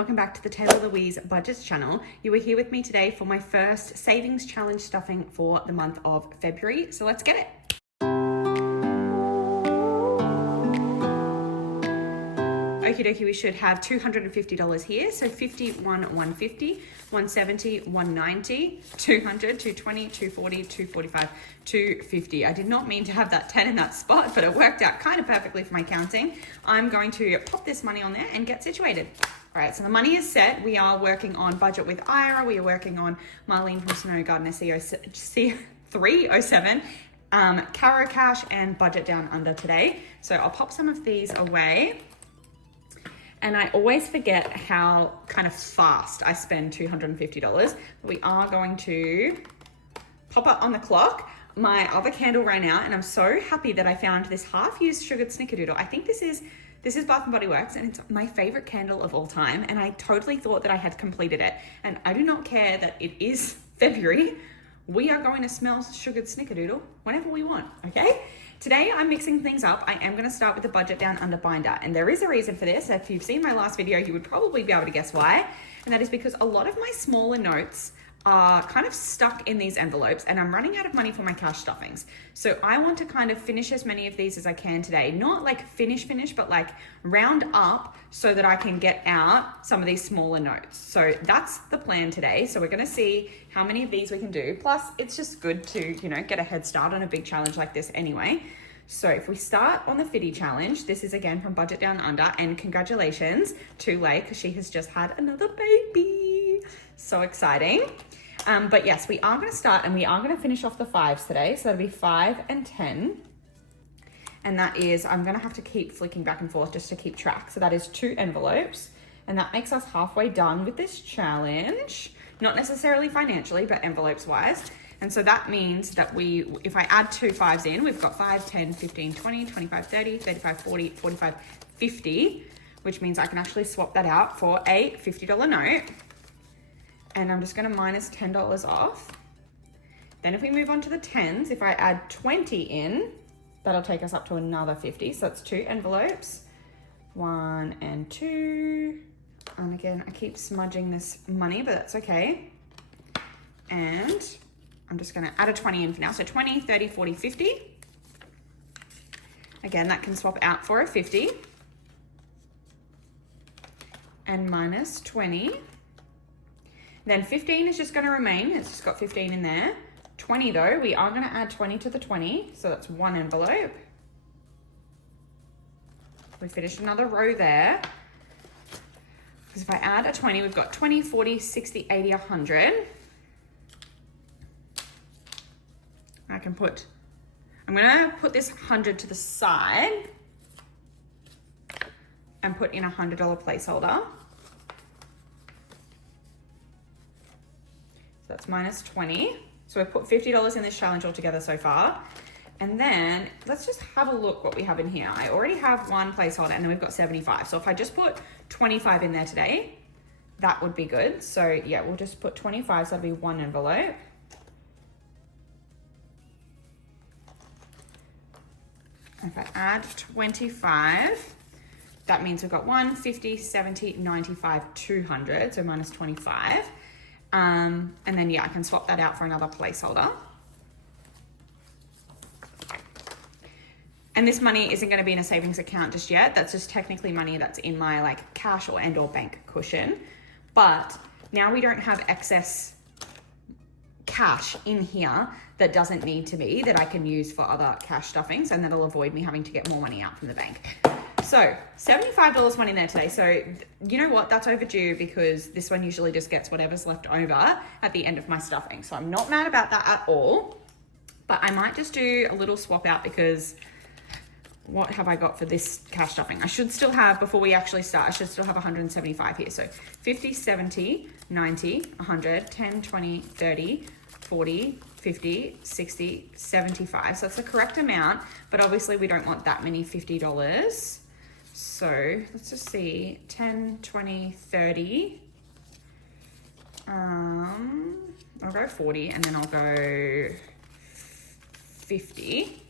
welcome back to the Taylah Louise Budgets channel. You are here with me today for my first savings challenge stuffing for the month of February. So let's get it. Okie dokie, we should have $250 here. So 51, 150, 170, 190, 200, 220, 240, 245, 250. I did not mean to have that 10 in that spot, but it worked out kind of perfectly for my counting. I'm going to pop this money on there and get situated. All right, so the money is set. We are working on Budget with Ira. We are working on Marlene from Snow Garden C307, Caro Cash, and Budget Down Under today. So I'll pop some of these away. And I always forget how kind of fast I spend $250. We are going to pop up on the clock. My other candle ran out, and I'm so happy that I found this half-used sugared snickerdoodle. I think this is Bath & Body Works, and it's my favorite candle of all time. And I totally thought that I had completed it. And I do not care that it is February. We are going to smell sugared snickerdoodle whenever we want, okay? Today, I'm mixing things up. I am gonna start with the Budget Down Under binder. And there is a reason for this. If you've seen my last video, you would probably be able to guess why. And that is because a lot of my smaller notes are kind of stuck in these envelopes, and I'm running out of money for my cash stuffings. So I want to kind of finish as many of these as I can today. Not like finish, but like round up so that I can get out some of these smaller notes. So that's the plan today. So we're gonna see how many of these we can do. Plus, it's just good to, get a head start on a big challenge like this anyway. So if we start on the Fitty challenge, this is again from Budget Down Under, and congratulations to Lay, because she has just had another baby. So exciting. But yes, we are going to start, and we are going to finish off the 5s today. So that'll be 5 and 10. And that is, I'm going to have to keep flicking back and forth just to keep track. So that is 2 envelopes. And that makes us halfway done with this challenge. Not necessarily financially, but envelopes wise. And so that means that if I add 2 5s in, we've got 5, 10, 15, 20, 25, 30, 35, 40, 45, 50, which means I can actually swap that out for a $50 note. And I'm just gonna minus $10 off. Then if we move on to the 10s, if I add 20 in, that'll take us up to another 50. So that's 2 envelopes, 1 and 2. And again, I keep smudging this money, but that's okay. And I'm just gonna add a 20 in for now. So 20, 30, 40, 50. Again, that can swap out for a 50. And minus 20. Then 15 is just gonna remain. It's just got 15 in there. 20 though, we are gonna add 20 to the 20. So that's 1 envelope. We finished another row there. Because if I add a 20, we've got 20, 40, 60, 80, 100. I'm gonna put this 100 to the side and put in a $100 placeholder. So that's minus 20. So we've put $50 in this challenge altogether so far. And then let's just have a look what we have in here. I already have 1 placeholder, and then we've got 75. So if I just put 25 in there today, that would be good. So yeah, we'll just put 25, so that'll be 1 envelope. If I add 25, that means we've got 1, 50, 70, 95, 200, so minus 25. And then yeah, I can swap that out for another placeholder. And this money isn't gonna be in a savings account just yet. That's just technically money that's in my like cash or bank cushion. But now we don't have excess cash in here that doesn't need to be, that I can use for other cash stuffings, and that'll avoid me having to get more money out from the bank. So $75 went in there today. So you know what, that's overdue, because this one usually just gets whatever's left over at the end of my stuffing. So I'm not mad about that at all, but I might just do a little swap out, because what have I got for this cash stuffing? I should still have, before we actually start, I should still have 175 here. So 50, 70, 90, 100, 10, 20, 30, 40, 50, 60, 75. So that's the correct amount, but obviously we don't want that many $50. So let's just see, 10, 20, 30. I'll go 40, and then I'll go 50.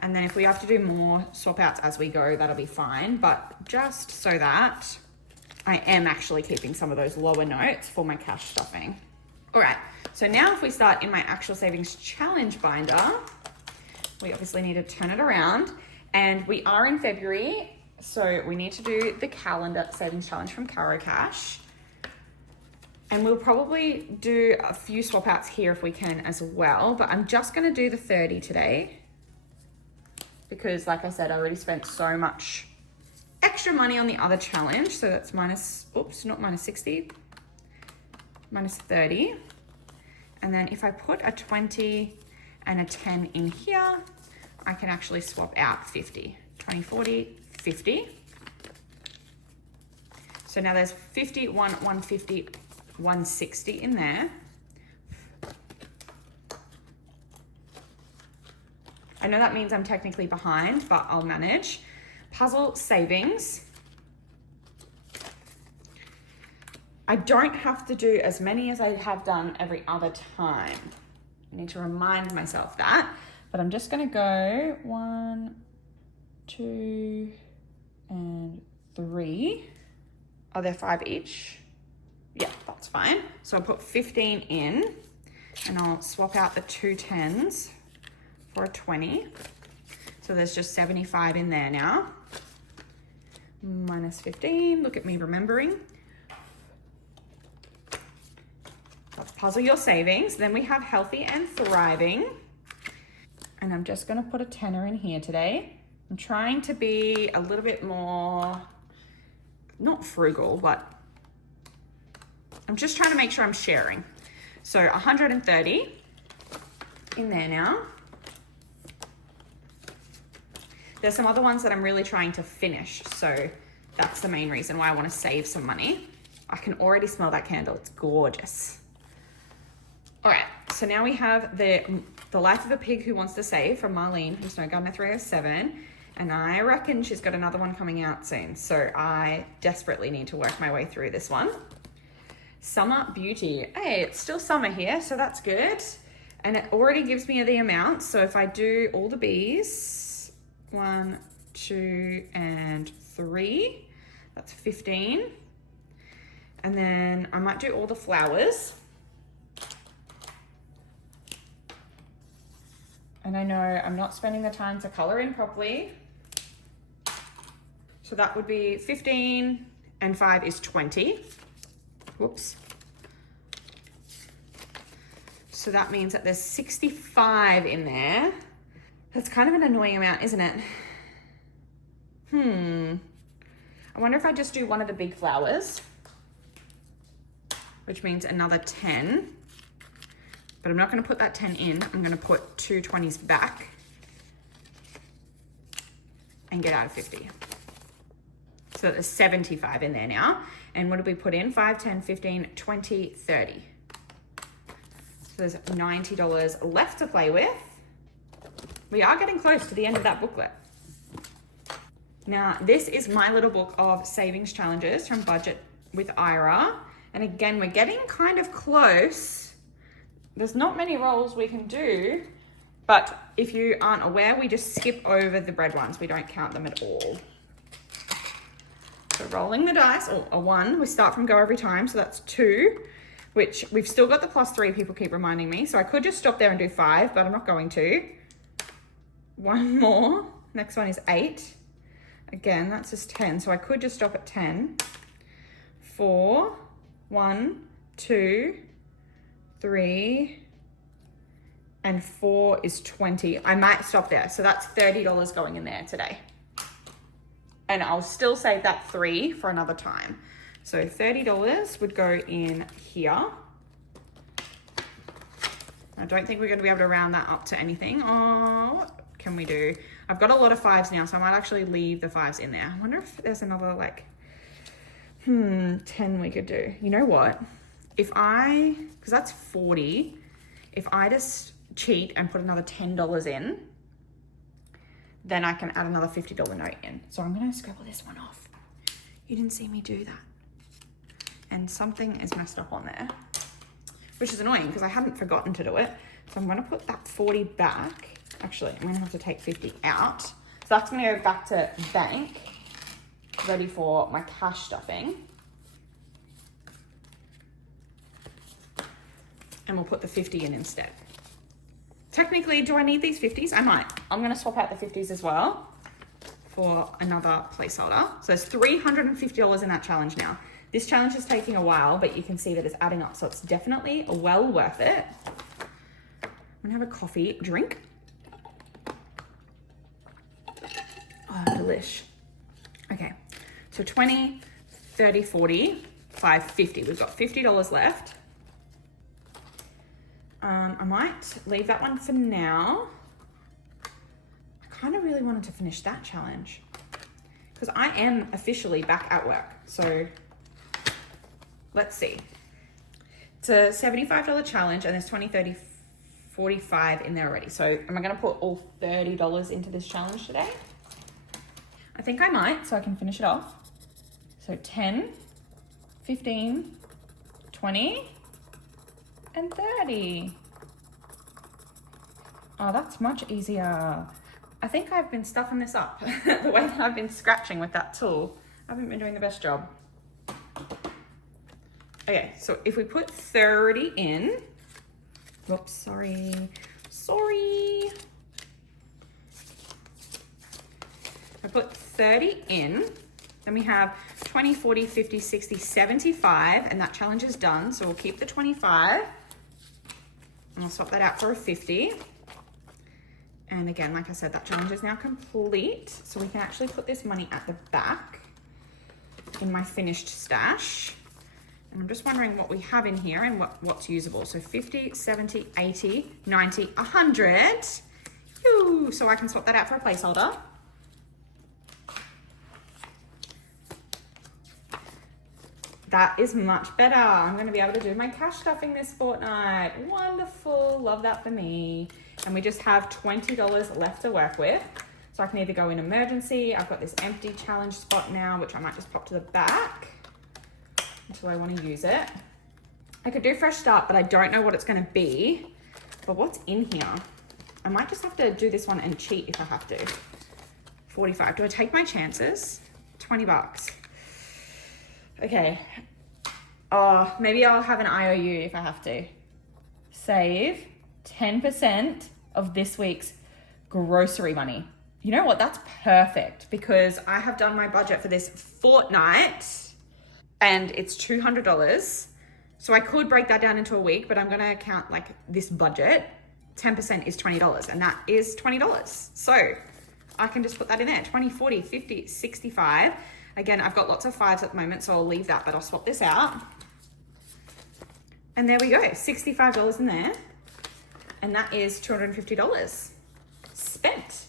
And then if we have to do more swap outs as we go, that'll be fine. But just so that I am actually keeping some of those lower notes for my cash stuffing. All right, so now if we start in my actual savings challenge binder, we obviously need to turn it around, and we are in February, so we need to do the calendar savings challenge from Caro Cash. And we'll probably do a few swap outs here if we can as well, but I'm just gonna do the 30 today because like I said, I already spent so much extra money on the other challenge. So that's minus, oops, not minus 60, minus 30. And then if I put a 20 and a 10 in here, I can actually swap out 50, 20, 40, 50. So now there's 50, 150, 160 in there. I know that means I'm technically behind, but I'll manage. Puzzle savings. I don't have to do as many as I have done every other time. I need to remind myself that, but I'm just gonna go 1, 2, and 3. Are there 5 each? Yeah, that's fine. So I'll put 15 in and I'll swap out the 2 10s for a 20. So there's just 75 in there now. Minus 15, look at me remembering. Let's puzzle your savings. Then we have healthy and thriving. And I'm just gonna put a tenner in here today. I'm trying to be a little bit more, not frugal, but I'm just trying to make sure I'm sharing. So 130 in there now. There's some other ones that I'm really trying to finish. So that's the main reason why I want to save some money. I can already smell that candle. It's gorgeous. All right, so now we have the Life of a Pig Who Wants to Save from Marlene, who's Snow Gardener 307. And I reckon she's got another one coming out soon. So I desperately need to work my way through this one. Summer Beauty. Hey, it's still summer here, so that's good. And it already gives me the amount. So if I do all the bees, 1, 2, and 3, that's 15. And then I might do all the flowers. And I know I'm not spending the time to color in properly. So that would be 15 and 5 is 20. Whoops. So that means that there's 65 in there. That's kind of an annoying amount, isn't it? I wonder if I just do one of the big flowers, which means another 10. But I'm not going to put that 10 in. I'm going to put 2 20s back and get out of 50. So there's 75 in there now. And what did we put in? 5, 10, 15, 20, 30. So there's $90 left to play with. We are getting close to the end of that booklet. Now, this is my little book of savings challenges from Budget with Ira. And again, we're getting kind of close. There's not many rolls we can do, but if you aren't aware, we just skip over the bread ones. We don't count them at all. So rolling the dice, or a 1, we start from go every time, so that's 2, which we've still got the +3, people keep reminding me. So I could just stop there and do 5, but I'm not going to. 1 more, next one is 8. Again, that's just 10, so I could just stop at 10. 4, 1, 2, 3, and 4 is 20. I might stop there, so that's $30 going in there today. And I'll still save that 3 for another time. So $30 would go in here. I don't think we're going to be able to round that up to anything. Oh, what can we do? I've got a lot of 5s now, so I might actually leave the 5s in there. I wonder if there's another 10 we could do. You know what? If because that's 40, if I just cheat and put another $10 in, then I can add another $50 note in. So I'm gonna scribble this one off. You didn't see me do that. And something is messed up on there, which is annoying because I hadn't forgotten to do it. So I'm gonna put that 40 back. Actually, I'm gonna have to take 50 out. So that's gonna go back to bank, ready for my cash stuffing. and we'll put the 50 in instead. Technically, do I need these 50s? I might. I'm gonna swap out the 50s as well for another placeholder. So there's $350 in that challenge now. This challenge is taking a while, but you can see that it's adding up. So it's definitely well worth it. I'm gonna have a coffee drink. Oh, delish. Okay, so 20, 30, 40, 5, 50. We've got $50 left. I might leave that one for now. I kind of really wanted to finish that challenge because I am officially back at work. So let's see. It's a $75 challenge and there's 20, 30, 45 in there already. So am I going to put all $30 into this challenge today? I think I might, so I can finish it off. So 10, 15, 20, and 30. Oh, that's much easier. I think I've been stuffing this up the way that I've been scratching with that tool. I haven't been doing the best job. Okay, so if we put 30 in, whoops, sorry. I put 30 in, then we have 20, 40, 50, 60, 75, and that challenge is done. So we'll keep the 25, and I'll swap that out for a 50. And again, like I said, that challenge is now complete. So we can actually put this money at the back in my finished stash. And I'm just wondering what we have in here and what's usable. So 50, 70, 80, 90, 100. Whew, so I can swap that out for a placeholder. That is much better. I'm going to be able to do my cash stuffing this fortnight. Wonderful. Love that for me. And we just have $20 left to work with. So I can either go in emergency. I've got this empty challenge spot now, which I might just pop to the back until I want to use it. I could do fresh start, but I don't know what it's going to be. But what's in here? I might just have to do this one and cheat if I have to. 45. Do I take my chances? 20 bucks. Okay. Oh, maybe I'll have an IOU if I have to. Save 10% of this week's grocery money. You know what? That's perfect because I have done my budget for this fortnight and it's $200. So I could break that down into a week, but I'm going to count like this budget. 10% is $20 and that is $20. So I can just put that in there. 20, 40, 50, 65. Again, I've got lots of 5s at the moment, so I'll leave that, but I'll swap this out. And there we go, $65 in there. And that is $250 spent.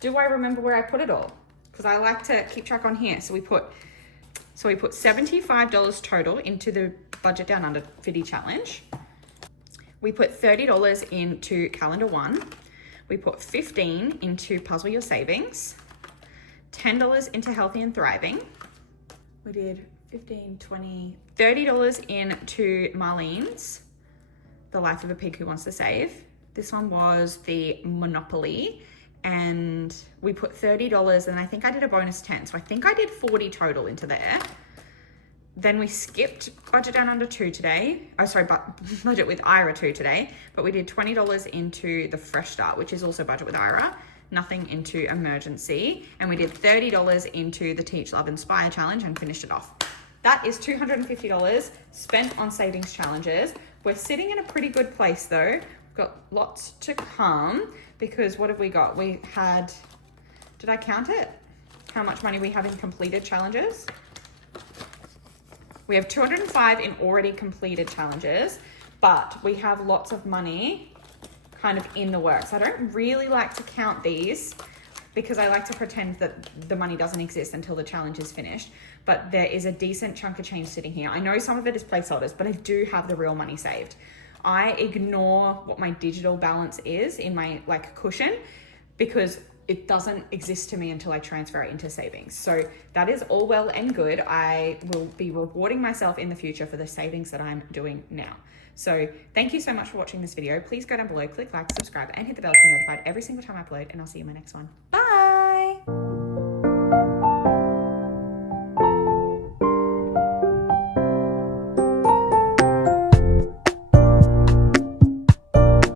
Do I remember where I put it all? Because I like to keep track on here. So we put $75 total into the Budget Down Under Fiddy Challenge. We put $30 into Calendar One. We put $15 into Puzzle Your Savings. $10 into Healthy and Thriving. We did 15, 20, $30 into Marlene's The Life of a Pig Who Wants to Save. This one was the Monopoly and we put $30 and I think I did a bonus 10. So I think I did 40 total into there. Then we skipped Budget Down Under 2 today. Oh, sorry, Budget with Ira 2 today. But we did $20 into the Fresh Start, which is also Budget with Ira. Nothing into Emergency. And we did $30 into the Teach, Love, Inspire Challenge and finished it off. That is $250 spent on savings challenges. We're sitting in a pretty good place though. We've got lots to come because what have we got? We had, did I count it? How much money we have in completed challenges? We have 205 in already completed challenges, but we have lots of money kind of in the works. I don't really like to count these because I like to pretend that the money doesn't exist until the challenge is finished, but there is a decent chunk of change sitting here. I know some of it is placeholders, but I do have the real money saved. I ignore what my digital balance is in my like cushion because it doesn't exist to me until I transfer it into savings. So that is all well and good. I will be rewarding myself in the future for the savings that I'm doing now. So thank you so much for watching this video. Please go down below, click like, subscribe, and hit the bell to be notified every single time I upload, and I'll see you in my next one. Bye.